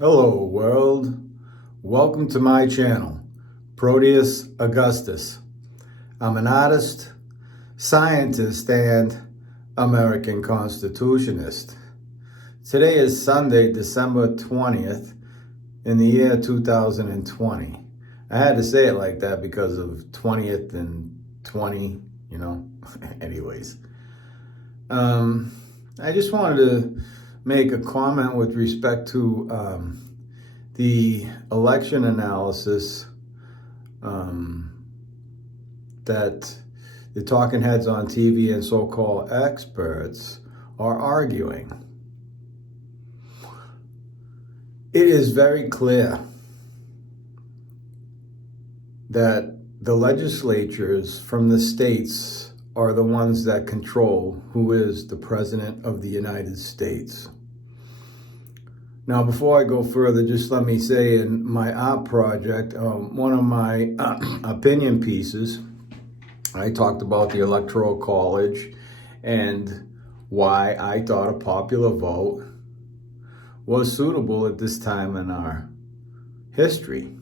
Hello world, welcome to my channel, Proteus Augustus. I'm an artist, scientist, and American Constitutionist. Today is Sunday, December 20th in the year 2020. I had to say it like that because of 20th and 20, anyways. I just wanted to make a comment with respect to the election analysis that the talking heads on TV and so-called experts are arguing. It is very clear that the legislatures from the states are the ones that control who is the President of the United States. Now, before I go further, just let me say in my art project, one of my opinion pieces, I talked about the Electoral College and why I thought a popular vote was suitable at this time in our history.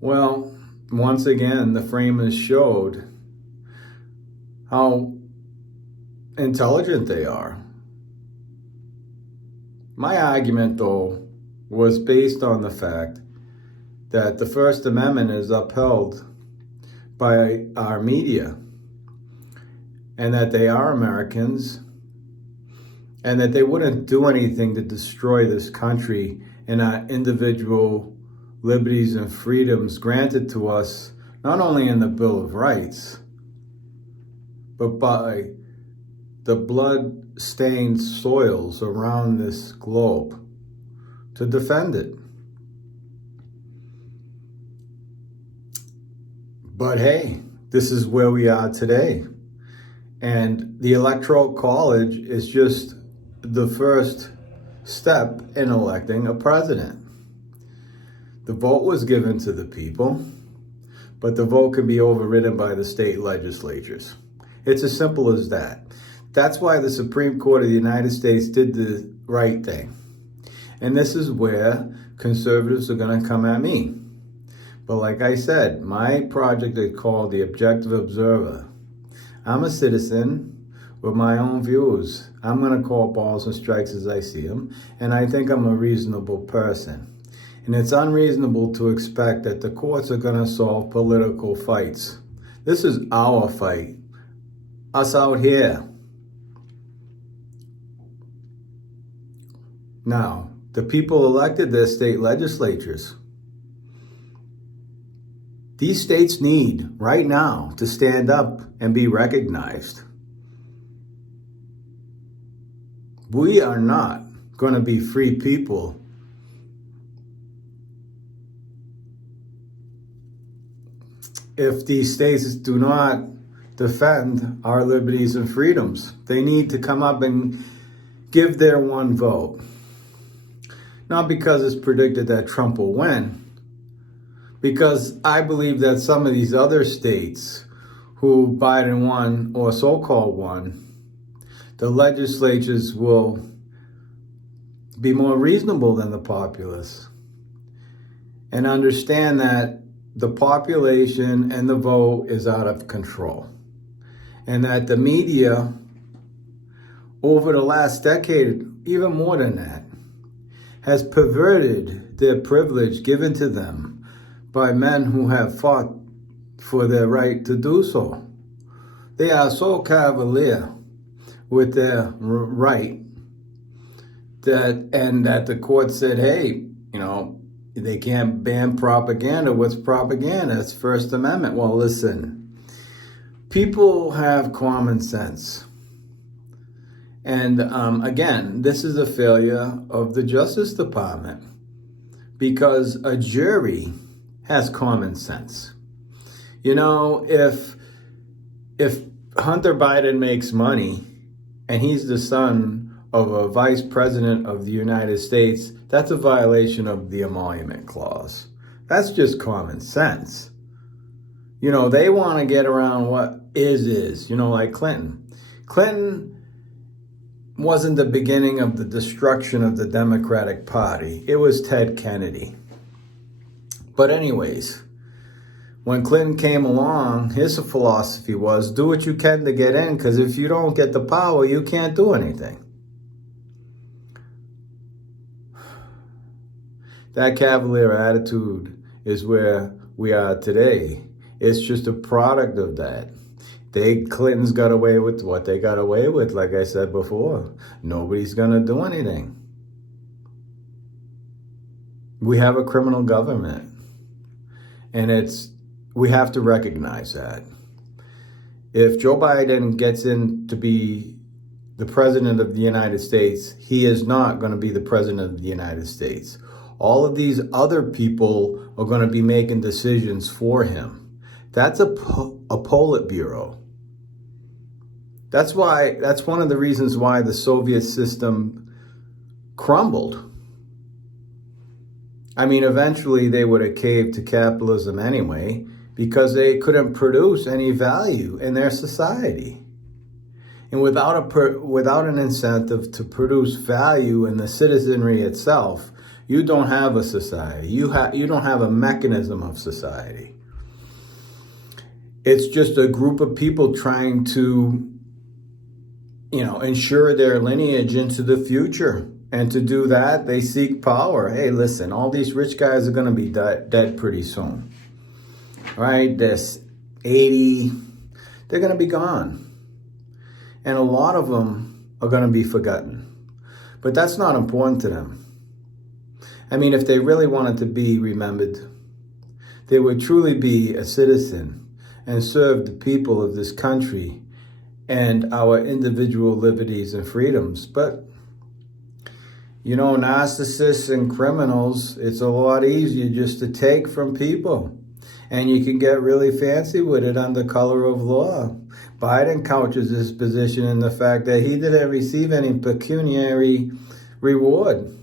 Well, once again, the framers showed how intelligent they are. My argument, though, was based on the fact that the First Amendment is upheld by our media, and that they are Americans, and that they wouldn't do anything to destroy this country and our individual liberties and freedoms granted to us, not only in the Bill of Rights, but by the blood-stained soils around this globe to defend it. But hey, this is where we are today. And the Electoral College is just the first step in electing a president. The vote was given to the people, but the vote can be overridden by the state legislatures. It's as simple as that. That's why the Supreme Court of the United States did the right thing. And this is where conservatives are going to come at me. But like I said, my project is called The Objective Observer. I'm a citizen with my own views. I'm going to call balls and strikes as I see them. And I think I'm a reasonable person. And it's unreasonable to expect that the courts are going to solve political fights. This is our fight. Us out here. Now, the people elected their state legislatures. These states need, right now, to stand up and be recognized. We are not going to be free people if these states do not defend our liberties and freedoms. They need to come up and give their one vote. Not because it's predicted that Trump will win, because I believe that some of these other states who Biden won, or so-called won, the legislatures will be more reasonable than the populace and understand that the population and the vote is out of control. And that the media, over the last decade, even more than that, has perverted their privilege given to them by men who have fought for their right to do so. They are so cavalier with their right that the court said, hey, they can't ban propaganda. What's propaganda? It's First Amendment. Well, listen. People have common sense. And again, this is a failure of the Justice Department because a jury has common sense. If Hunter Biden makes money and he's the son of a vice president of the United States, that's a violation of the Emolument Clause. That's just common sense. They want to get around what is, like Clinton. Clinton wasn't the beginning of the destruction of the Democratic Party. It was Ted Kennedy. But anyways, when Clinton came along, his philosophy was do what you can to get in, because if you don't get the power, you can't do anything. That cavalier attitude is where we are today. It's just a product of that. Clintons got away with what they got away with, like I said before. Nobody's going to do anything. We have a criminal government. And we have to recognize that. If Joe Biden gets in to be the president of the United States, he is not going to be the president of the United States. All of these other people are going to be making decisions for him. That's a Politburo. That's one of the reasons why the Soviet system crumbled. I mean, eventually they would have caved to capitalism anyway, because they couldn't produce any value in their society. And without an incentive to produce value in the citizenry itself, you don't have a society. You don't have a mechanism of society. It's just a group of people trying to, ensure their lineage into the future. And to do that, they seek power. Hey, listen, all these rich guys are going to be dead pretty soon. Right? There's 80, they're going to be gone. And a lot of them are going to be forgotten. But that's not important to them. I mean, if they really wanted to be remembered, they would truly be a citizen and serve the people of this country and our individual liberties and freedoms. But, narcissists and criminals, it's a lot easier just to take from people. And you can get really fancy with it under color of law. Biden couches his position in the fact that he didn't receive any pecuniary reward,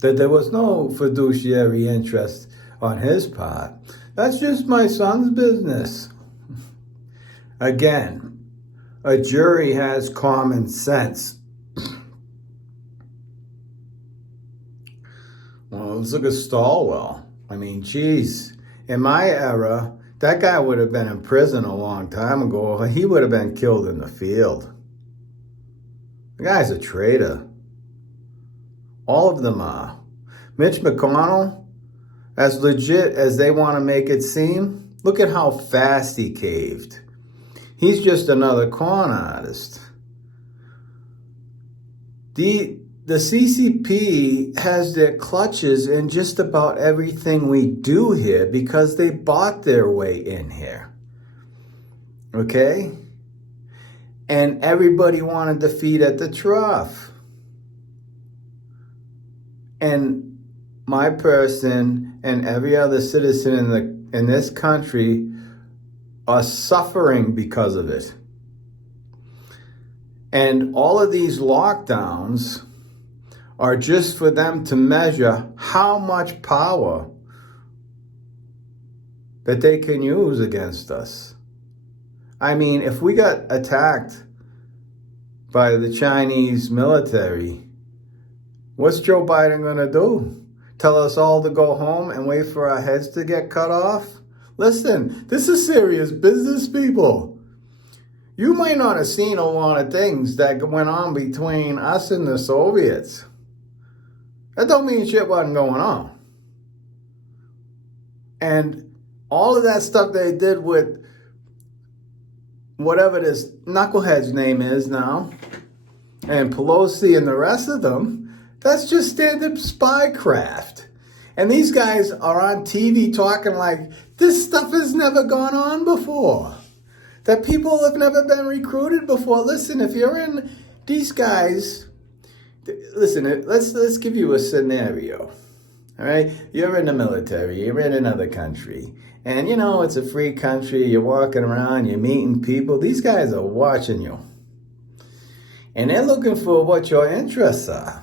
that there was no fiduciary interest on his part. That's just my son's business. Again, a jury has common sense. Well, let's look at Stalwell. I mean, geez, in my era, that guy would have been in prison a long time ago. He would have been killed in the field. The guy's a traitor. All of them are. Mitch McConnell, as legit as they want to make it seem, look at how fast he caved. He's just another con artist. The CCP has their clutches in just about everything we do here because they bought their way in here. Okay? And everybody wanted to feed at the trough. And my person and every other citizen in this country are suffering because of it. And all of these lockdowns are just for them to measure how much power that they can use against us. I mean, if we got attacked by the Chinese military, what's Joe Biden going to do? Tell us all to go home and wait for our heads to get cut off? Listen, this is serious business, people. You might not have seen a lot of things that went on between us and the Soviets. That don't mean shit wasn't going on. And all of that stuff they did with whatever this knucklehead's name is now, and Pelosi and the rest of them, that's just standard spycraft. And these guys are on TV talking like this stuff has never gone on before. That people have never been recruited before. Listen, if you're in these guys, listen, let's give you a scenario. All right? You're in the military, you're in another country. And it's a free country, you're walking around, you're meeting people. These guys are watching you. And they're looking for what your interests are.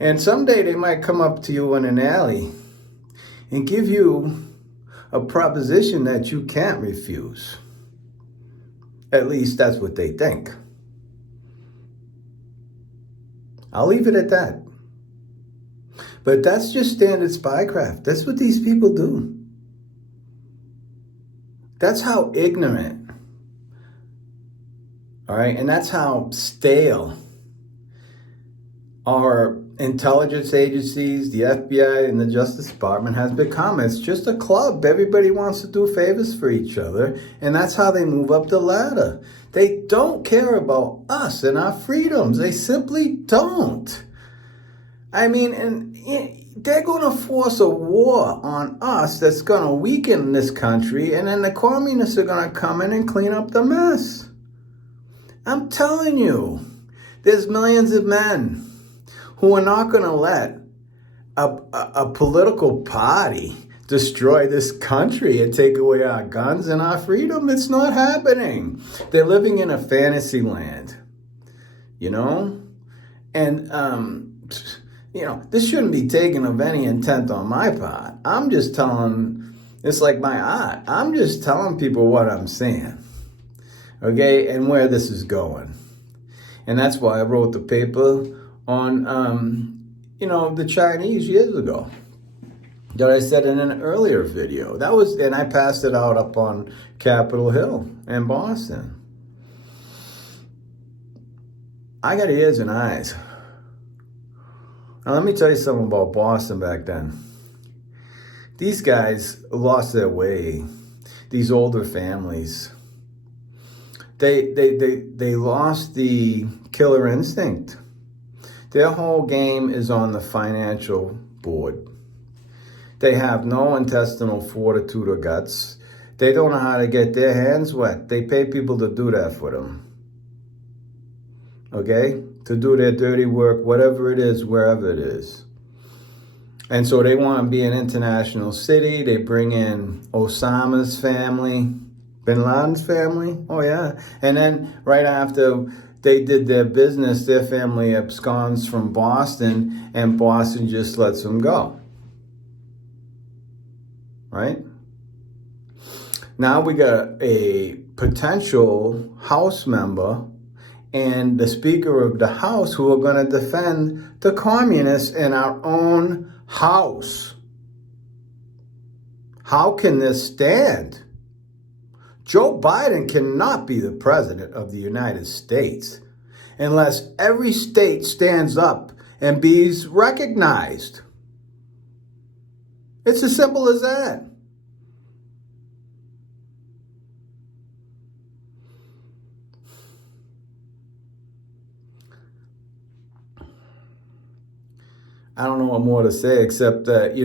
And someday they might come up to you in an alley and give you a proposition that you can't refuse. At least that's what they think. I'll leave it at that. But that's just standard spycraft. That's what these people do. That's how ignorant, all right, and that's how stale our intelligence agencies, the FBI, and the Justice Department has become. It's just a club. Everybody wants to do favors for each other, and that's how they move up the ladder. They don't care about us and our freedoms. They simply don't. I mean, and they're going to force a war on us that's going to weaken this country, and then the communists are going to come in and clean up the mess. I'm telling you, there's millions of men who are not going to let a political party destroy this country and take away our guns and our freedom. It's not happening. They're living in a fantasy land, you know? And, this shouldn't be taken of any intent on my part. I'm just telling, it's like my art. I'm just telling people what I'm saying, okay, and where this is going. And that's why I wrote the paper on, the Chinese years ago that I said in an earlier video. And I passed it out up on Capitol Hill in Boston. I got ears and eyes. Now, let me tell you something about Boston back then. These guys lost their way. These older families. They lost the killer instinct. Their whole game is on the financial board. They have no intestinal fortitude or guts. They don't know how to get their hands wet. They pay people to do that for them. Okay? To do their dirty work, whatever it is, wherever it is. And so they want to be an international city. They bring in Osama's family, Bin Laden's family. Oh, yeah. And then right after they did their business, their family absconds from Boston, and Boston just lets them go. Right? Now we got a potential House member and the Speaker of the House who are going to defend the communists in our own house. How can this stand? Joe Biden cannot be the president of the United States unless every state stands up and be recognized. It's as simple as that. I don't know what more to say except that,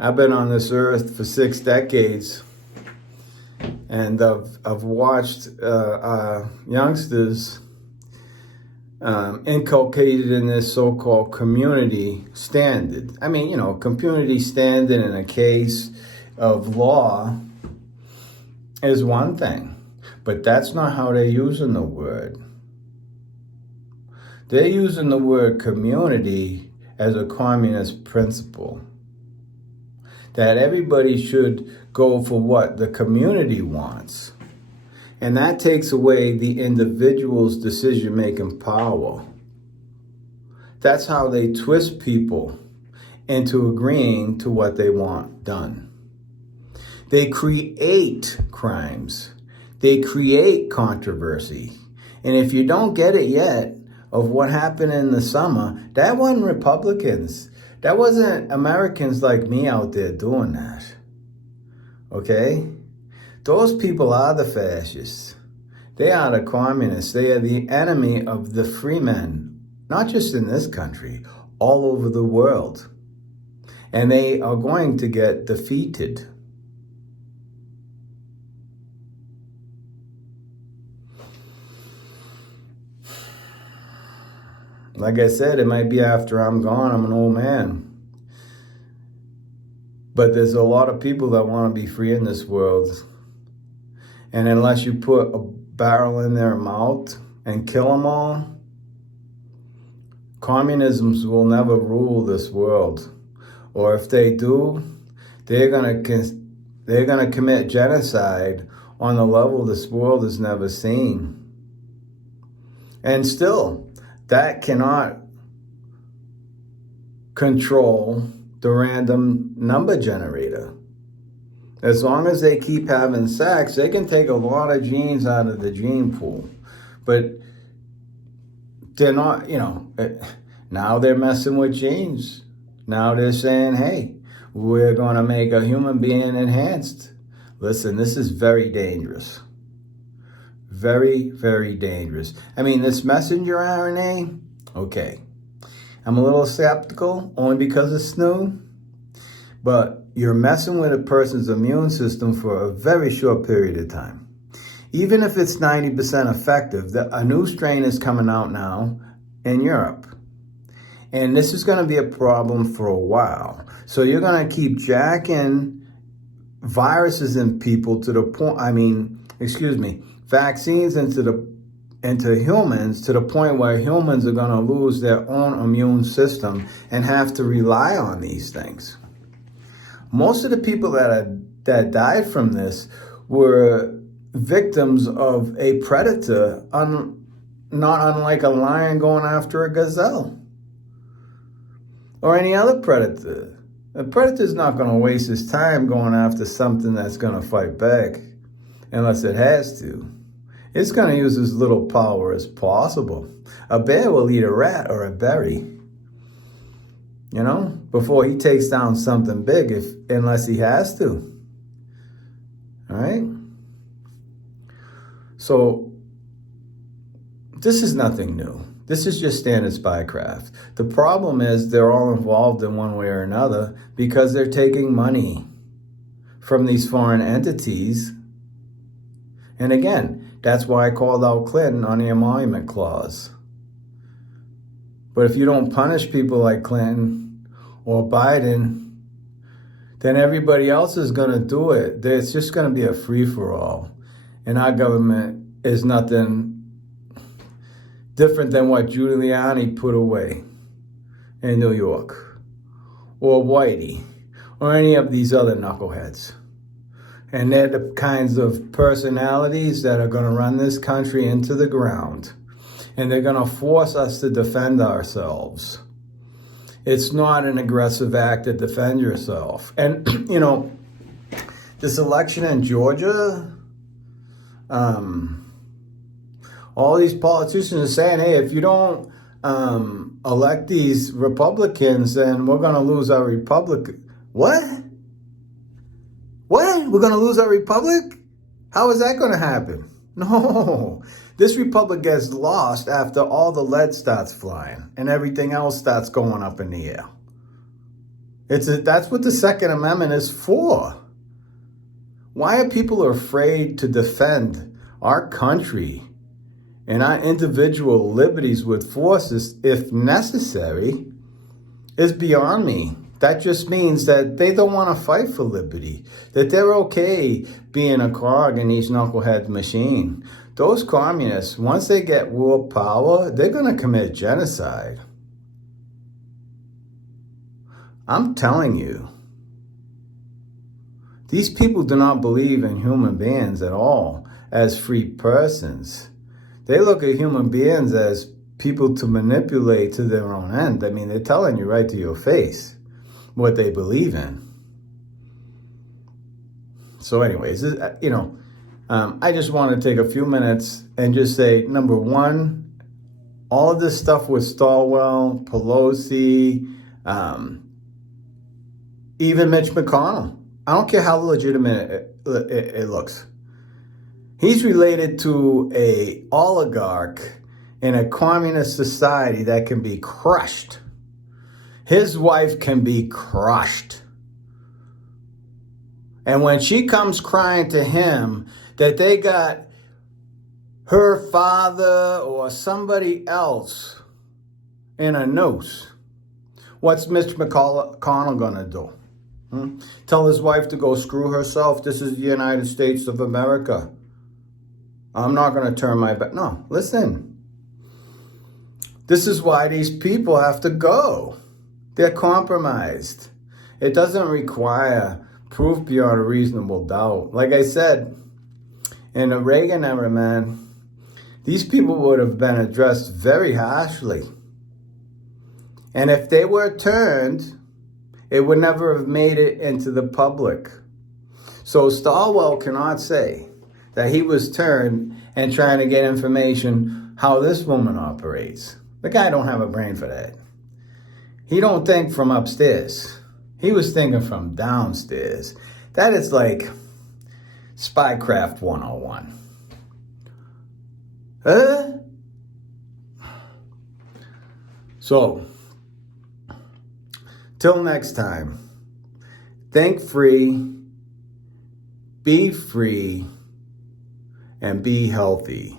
I've been on this earth for 6 decades, and I've watched youngsters inculcated in this so-called community standard. I mean, community standard in a case of law is one thing, but that's not how they're using the word. They're using the word community as a communist principle. That everybody should go for what the community wants. And that takes away the individual's decision-making power. That's how they twist people into agreeing to what they want done. They create crimes. They create controversy. And if you don't get it yet, of what happened in the summer, that wasn't Republicans. That wasn't Americans like me out there doing that. Okay? Those people are the fascists. They are the communists. They are the enemy of the free men, not just in this country, all over the world. And they are going to get defeated. Like I said, it might be after I'm gone. I'm an old man. But there's a lot of people that want to be free in this world. And unless you put a barrel in their mouth and kill them all, communisms will never rule this world. Or if they do, they're gonna commit genocide on a level this world has never seen. And still, that cannot control the random number generator. As long as they keep having sex, they can take a lot of genes out of the gene pool. But they're not, now they're messing with genes. Now they're saying, hey, we're going to make a human being enhanced. Listen, this is very dangerous. Very, very dangerous. I mean, this messenger RNA, okay. I'm a little skeptical, only because it's new. But you're messing with a person's immune system for a very short period of time. Even if it's 90% effective, a new strain is coming out now in Europe. And this is going to be a problem for a while. So you're going to keep jacking viruses in people to the point, vaccines into humans to the point where humans are going to lose their own immune system and have to rely on these things. Most of the people that died from this were victims of a predator, not unlike a lion going after a gazelle or any other predator. A predator's not going to waste his time going after something that's going to fight back unless it has to. It's going to use as little power as possible. A bear will eat a rat or a berry, before he takes down something big, unless he has to. All right? So, this is nothing new. This is just standard spycraft. The problem is they're all involved in one way or another because they're taking money from these foreign entities. And again, that's why I called out Clinton on the emolument clause. But if you don't punish people like Clinton or Biden, then everybody else is going to do it. It's just going to be a free-for-all. And our government is nothing different than what Giuliani put away in New York, or Whitey, or any of these other knuckleheads. And they're the kinds of personalities that are going to run this country into the ground. And they're going to force us to defend ourselves. It's not an aggressive act to defend yourself. And, this election in Georgia, all these politicians are saying, hey, if you don't elect these Republicans, then we're going to lose our republic. What? What? We're going to lose our republic? How is that going to happen? No. This republic gets lost after all the lead starts flying and everything else starts going up in the air. That's what the Second Amendment is for. Why are people afraid to defend our country and our individual liberties with forces, if necessary, is beyond me. That just means that they don't want to fight for liberty, that they're okay being a cog in these knucklehead machine. Those communists, once they get world power, they're going to commit genocide. I'm telling you. These people do not believe in human beings at all as free persons. They look at human beings as people to manipulate to their own end. I mean, they're telling you right to your face what they believe in. So anyways, I just want to take a few minutes and just say, number one, all of this stuff with Stilwell, Pelosi, even Mitch McConnell, I don't care how legitimate it looks. He's related to an oligarch in a communist society that can be crushed. His wife can be crushed. And when she comes crying to him that they got her father or somebody else in a noose, what's Mitch McConnell going to do? Tell his wife to go screw herself? This is the United States of America. I'm not going to turn my back. No, listen. This is why these people have to go. They're compromised. It doesn't require proof beyond a reasonable doubt. Like I said, in the Reagan era, man, these people would have been addressed very harshly. And if they were turned, it would never have made it into the public. So Stalwell cannot say that he was turned and trying to get information how this woman operates. The guy don't have a brain for that. He don't think from upstairs. He was thinking from downstairs. That is like Spycraft 101. So, till next time, think free, be free, and be healthy.